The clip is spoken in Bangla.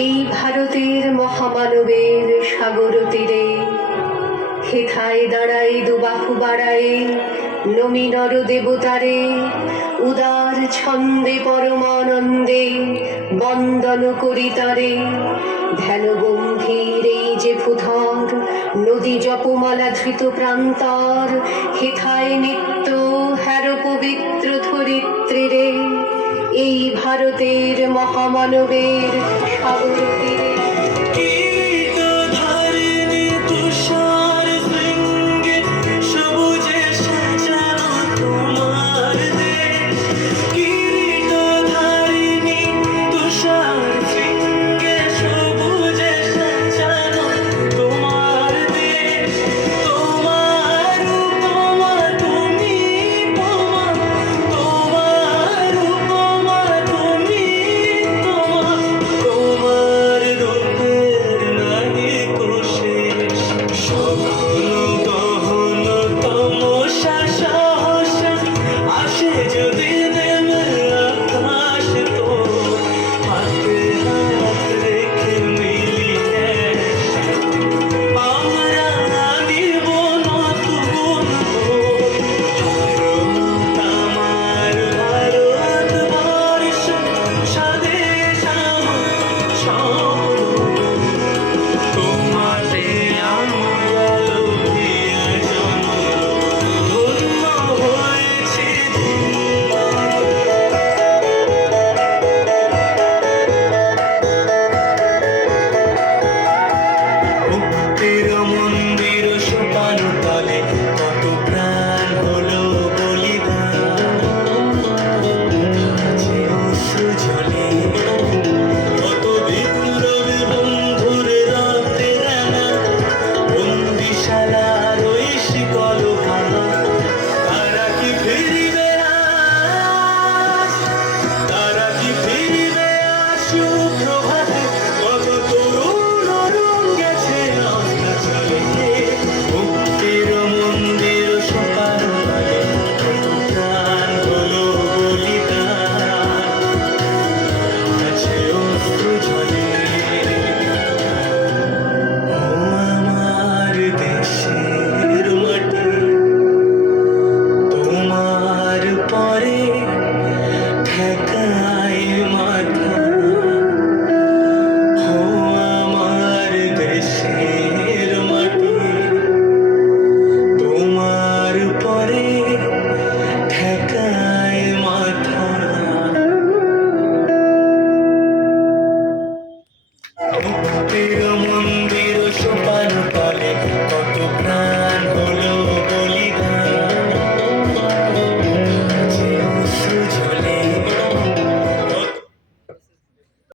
এই ভারতের মহামানবের সাগর তীরে হেথায় দাঁড়াই দুবাহু বাড়াই নমি নর দেবতারে উদার ছন্দে পরমানন্দে বন্দন করি তারে ধ্যান গম্ভীর এই যে ভূধর নদী জপমালা ধৃত প্রান্তর হেথায় নিত্য হ্যার পবিত্র ধরিত্রীরে এই ভারতের মহামানবের সাগর তীরে।